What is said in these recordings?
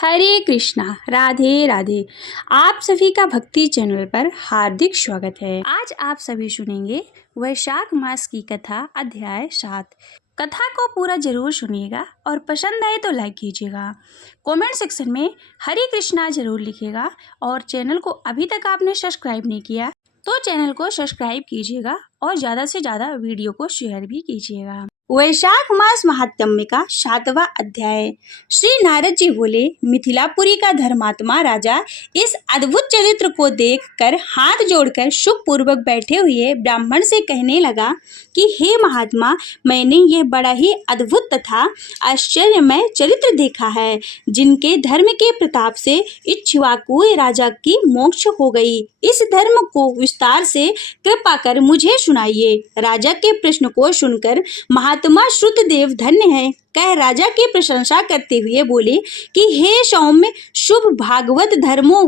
हरे कृष्णा, राधे राधे। आप सभी का भक्ति चैनल पर हार्दिक स्वागत है। आज आप सभी सुनेंगे वैशाख मास की कथा अध्याय 7। कथा को पूरा जरूर सुनिएगा और पसंद आए तो लाइक कीजिएगा। कमेंट सेक्शन में हरे कृष्णा जरूर लिखिएगा और चैनल को अभी तक आपने सब्सक्राइब नहीं किया तो चैनल को सब्सक्राइब कीजिएगा और ज़्यादा से ज़्यादा वीडियो को शेयर भी कीजिएगा। वैशाख मास महात्म्य का 7वां अध्याय। श्री नारद जी बोले, मिथिलापुरी का धर्मात्मा राजा इस अद्भुत चरित्र को देखकर हाथ जोड़कर शुभ पूर्वक बैठे हुए ब्राह्मण से कहने लगा कि हे महात्मा, मैंने यह बड़ा ही अद्भुत तथा आश्चर्यमय चरित्र देखा है, जिनके धर्म के प्रताप से इक्ष्वाकु राजा की मोक्ष हो गई। इस धर्म को विस्तार से कृपा कर मुझे सुनाइए। राजा के प्रश्न को सुनकर महात्मा श्रुतदेव धन्य है कह राजा की प्रशंसा करते हुए बोले कि हे सौम्य, शुभ भागवत धर्मों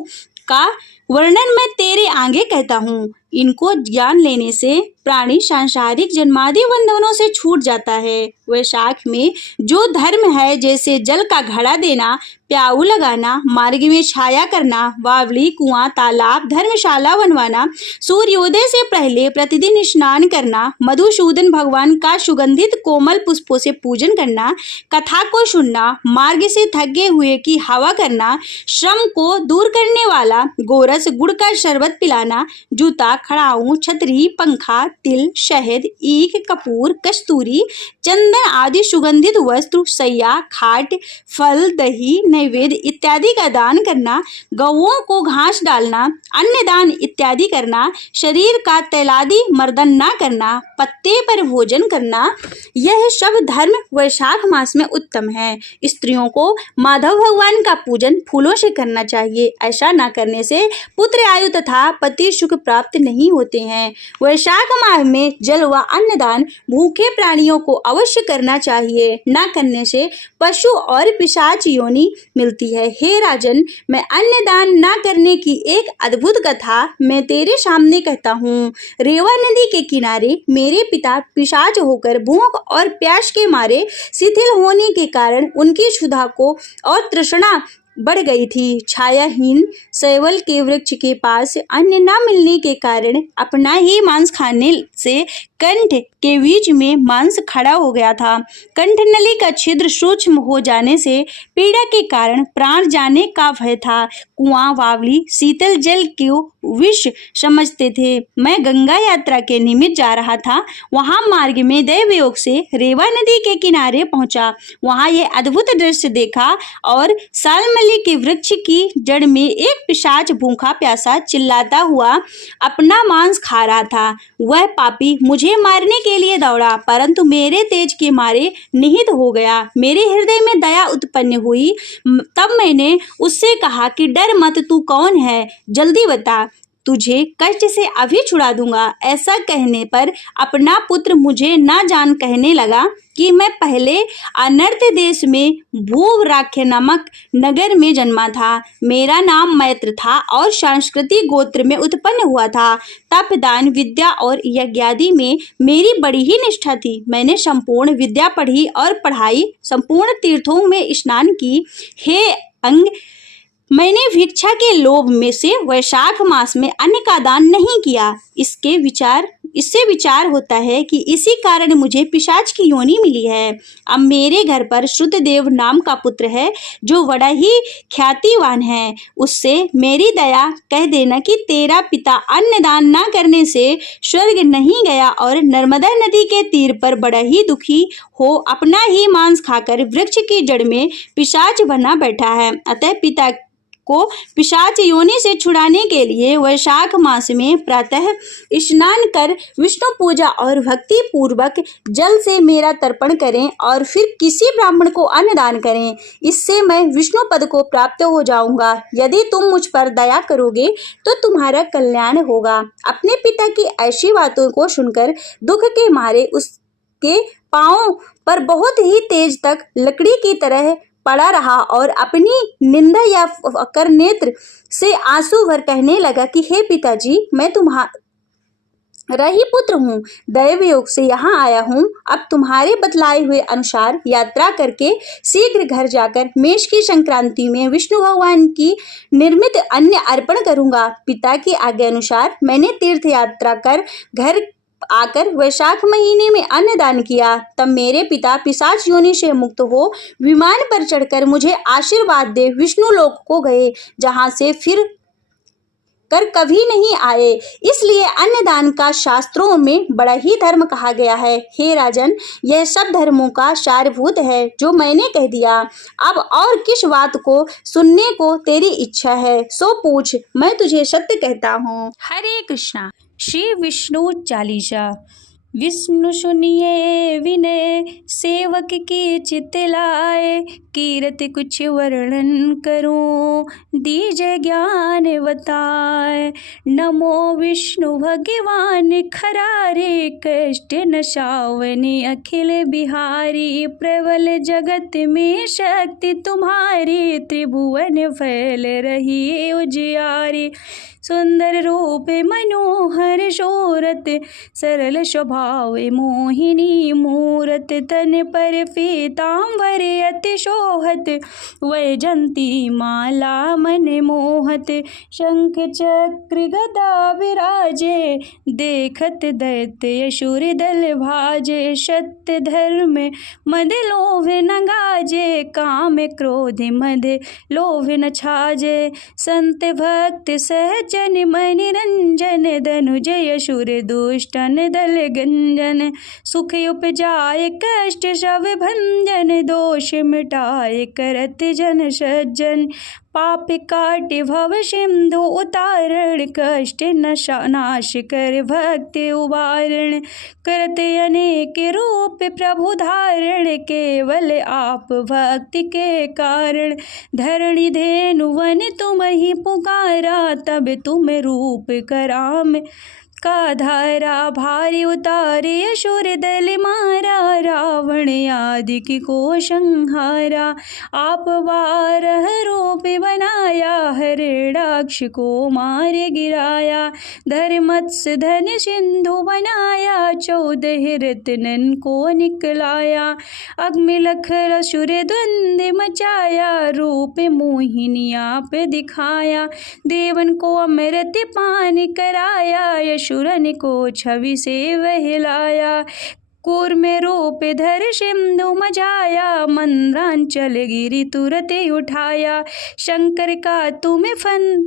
का वर्णन मैं तेरे आगे कहता हूँ। इनको ज्ञान लेने से प्राणी सांसारिक जन्मादि बंधनों से छूट जाता है। वैशाख में जो धर्म है, जैसे जल का घड़ा देना, प्याऊ लगाना, मार्ग में छाया करना, बावली, कुआं, तालाब, धर्मशाला बनवाना, सूर्योदय से पहले प्रतिदिन स्नान करना, मधुसूदन भगवान का सुगंधित कोमल पुष्पों से पूजन करना, कथा को सुनना, मार्ग से थके हुए की हवा करना, श्रम को दूर करने वाला गोरस गुड़ का शरबत पिलाना, जूता, खड़ाऊ, छतरी, पंखा, तिल, शहद, ईख, कपूर, कस्तूरी, चंदन आदि सुगंधित वस्त्र, सैया, खाट, फल, दही, नैवेद्य इत्यादि का दान करना, गौओं को घास डालना, अन्न दान इत्यादि करना, शरीर का तैलादि मर्दन न करना, पत्ते पर भोजन करना, यह सब धर्म वैशाख मास में उत्तम है। स्त्रियों को माधव भगवान का पूजन फूलों से करना चाहिए। ऐसा न करने से पुत्र आयु तथा पति सुख प्राप्त नहीं होते हैं। वैशाख माह में जल व अन्नदान भूखे प्राणियों को अवश्य करना चाहिए। न करने से पशु और पिशाच योनि मिलती है। हे राजन, मैं अन्नदान न करने की एक अद्भुत कथा मैं तेरे सामने कहता हूँ। रेवा नदी के किनारे मेरे पिता पिशाच होकर भूख और प्यास के मारे शिथिल होने के कारण उनकी क्षुधा को और तृष्णा बढ़ गई थी। छायाहीन शैवल के वृक्ष के पास अन्न न मिलने के कारण अपना ही मांस खाने से कंठ के बीच में मांस खड़ा हो गया था। कंठनली का छिद्र सूक्ष्म हो जाने से पीड़ा के कारण प्राण जाने का भय था। कुआं, बावली शीतल जल को विष समझते थे। मैं गंगा यात्रा के निमित्त जा रहा था। वहां मार्ग में दैव योग से रेवा नदी के किनारे पहुंचा। वहां यह अद्भुत दृश्य देखा और सालमली के वृक्ष की जड़ में एक पिशाच भूखा प्यासा चिल्लाता हुआ अपना मांस खा रहा था। वह पापी मुझे मारने के लिए दौड़ा, परंतु मेरे तेज के मारे निहत हो गया। मेरे हृदय में दया उत्पन्न हुई। तब मैंने उससे कहा कि डर मत, तू कौन है, जल्दी बता, तुझे कष्ट से अभी छुड़ा दूंगा। ऐसा कहने पर अपना पुत्र मुझे ना जान कहने लगा कि मैं पहले अनर्थ देश में भूराख्य नामक नगर में जन्मा था। मेरा नाम मैत्र था और सांस्कृतिक गोत्र में उत्पन्न हुआ था। तप, दान, विद्या और यज्ञादि में मेरी बड़ी ही निष्ठा थी। मैंने संपूर्ण विद्या पढ़ी और पढ़ाई, संपूर्ण तीर्थों में स्नान की। हे अंग, मैंने भिक्षा के लोभ में से वैशाख मास में अन्न का दान नहीं किया। इससे विचार होता है कि इसी कारण मुझे पिशाच की योनि मिली है। अब मेरे घर पर श्रुतदेव नाम का पुत्र है, जो बड़ा ही ख्यातिवान है। उससे मेरी दया कह देना कि तेरा पिता अन्नदान न करने से स्वर्ग नहीं गया और नर्मदा नदी के तीर पर बड़ा ही दुखी हो अपना ही मांस खाकर वृक्ष की जड़ में पिशाच बना बैठा है। अतः पिता को पिशाच योनि से छुड़ाने के लिए वैशाख मास में प्रातः स्नान कर विष्णु पूजा और भक्ति पूर्वक जल से मेरा तर्पण करें और फिर किसी ब्राह्मण को अन्नदान करें। इससे मैं विष्णु पद को प्राप्त हो जाऊंगा। यदि तुम मुझ पर दया करोगे तो तुम्हारा कल्याण होगा। अपने पिता की ऐसी बातों को सुनकर दुख के मारे उसके पांवों पर बहुत ही तेज तक लकड़ी की तरह पड़ा रहा और अपनी निंदा या कर नेत्र से आंसू भर कहने लगा कि हे पिताजी, मैं रही पुत्र हूँ, दैव योग से यहाँ आया हूँ। अब तुम्हारे बतलाए हुए अनुसार यात्रा करके शीघ्र घर जाकर मेष की संक्रांति में विष्णु भगवान की निर्मित अन्न अर्पण करूंगा। पिता की आज्ञा अनुसार मैंने तीर्थ यात्रा कर घर आकर वैशाख महीने में अन्न दान किया। तब मेरे पिता पिशाच योनि से मुक्त हो विमान पर चढ़कर मुझे आशीर्वाद दे विष्णु लोक को गए, जहाँ से फिर कर कभी नहीं आए। इसलिए अन्नदान का शास्त्रों में बड़ा ही धर्म कहा गया है। हे राजन, यह सब धर्मों का सारभूत है जो मैंने कह दिया। अब और किस बात को सुनने को तेरी इच्छा है सो पूछ, मैं तुझे सत्य कहता हूँ। हरे कृष्णा। श्री विष्णु चालीसा। विष्णु सुनिए विनय सेवक की चित लाए, कीरत कुछ वर्णन करूं दीजे ज्ञान बताए। नमो विष्णु भगवान खरारे कष्ट नशावनी अखिल बिहारी, प्रबल जगत में शक्ति तुम्हारी, त्रिभुवन फैल रही उजियारी। सुंदर रूप मनोहर शोरत, सरल स्वभाव मोहिनी मूरत, तन पर पीतांबर अति शोहत, वैजंती माला मन मोहत। शंख चक्र गदा विराजे, देखत दैत्य असुर दल भाजे। सत्य धर्म मद लोभ न गाजे, काम क्रोध मद लोभ न छाजे। संत भक्त सहजन मन रंजन, धनुजय असुर दुष्टन दल गंजन। सुख उपजाए कष्ट सब भंजन, दोष मिटाए करत जन सज्जन। पाप काट भव सिंधु उतारण, कष्ट नाश कर भक्ति उबारण। करत अनेक रूप प्रभु धारण, केवल आप भक्ति के कारण। धरणी धेनु वन तुम ही पुकारा, तब तुम रूप कराम का धारा। भारी उतारे असुर दल मारा, रावण आदि की को संहारा। आप बारह रूप बनाया, हरिणाक्ष को मार गिराया। धर्मत्स्य धन सिंधु बनाया, 14 रत्नन को निकलाया। अग्निलख असुर द्वंद्व मचाया, रूप मोहिनी आप दिखाया। देवन को अमृत पान कराया, असुरन को छवि से बहलाया। कूर्म रूप धर सिंधु मचाया, मंद्रांचल गिरि तुरत उठाया। शंकर का तुम फंद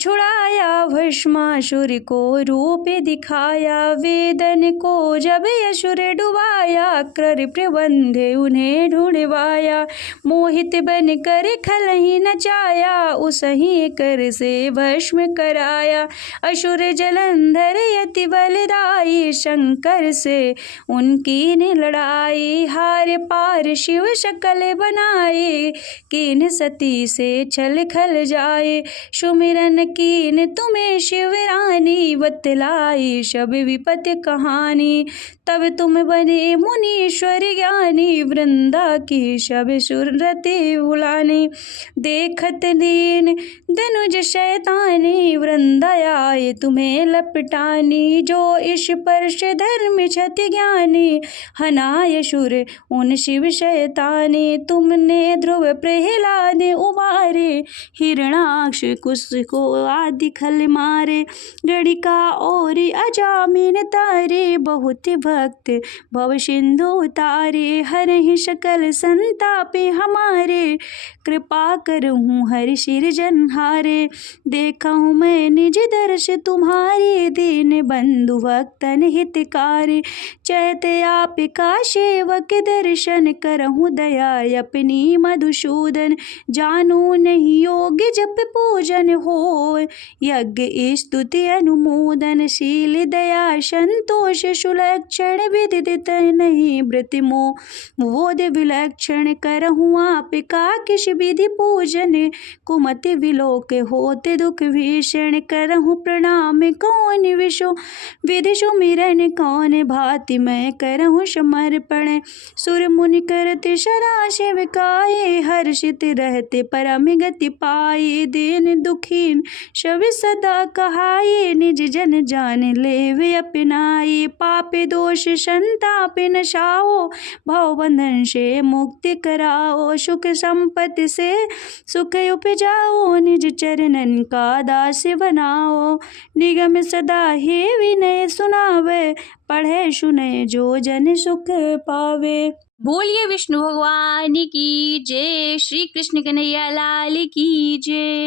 छुड़ाया, भस्मासुर को रूप दिखाया। वेदन को जब असुर डुबाया, कर प्रबंध उन्हें ढूंढवाया। मोहित बन कर खल ही नचाया, उसही कर से भस्म कराया। असुर जलंधर यति बलदाई, शंकर से उनकी ने लड़ाई। हार पार शिव शकल बनाए, कीन सती से छल खल जाए। सुमिरन कीन तुम्हें शिवरानी, बतलाई सब विपत कहानी। तब तुम बने मुनीश्वर ज्ञानी, वृंदा की सब सुरति बुलानी। देखत दीन धनुज शैतानी, वृंदा आए तुम्हें लपटानी। जो इस परश धर्म क्षति ज्ञानी, हनाय सुर उन शिव शैतानी। तुमने ध्रुव प्रहलाद उबारे, हिरणाक्ष कुश को आदि खल मारे। गणिका और अजामिन तारे, बहुत भक्त भव सिंधु उतारे। हर ही सकल संतापे हमारे, कृपा करहूँ हर सिरजनहारे। देखा हूँ मैं निज दर्श तुम्हारे, दीन बंधु भक्तन हितकारी। चैते आपका सेवक दर्शन, करहूँ दया अपनी मधुसूदन। जानू नहीं योग्य जप पूजन हो, यज्ञ स्तुति अनुमोदन। शील दया संतोष सुलक्षण, क्षण विदित नहीं व्रत मोह बोध विलक्षण करहूँ आपका किस विधि पूजन कुमति विलोक होते दुख भीषण करहूँ प्रणाम कौन विशु विधि सुमिरन कौन भांति मैं करहूँ समर्पण सुर मुनि करते सदा शिवकाये हर्षित रहते परम गति पाए दीन दुखीन शवि सदा कहाये निज जन जान लेवे अपनाए पापे दोष संताप नशाओ भव बंधन से मुक्ति कराओ सुख संपत्ति से सुख उपजाओ निज चरणन का दास बनाओ निगम सदा ही विनय सुनावे पढ़े सुने जो जन सुख पावे। बोलिए विष्णु भगवान की जय। श्री कृष्ण कन्हैया लाल की जय।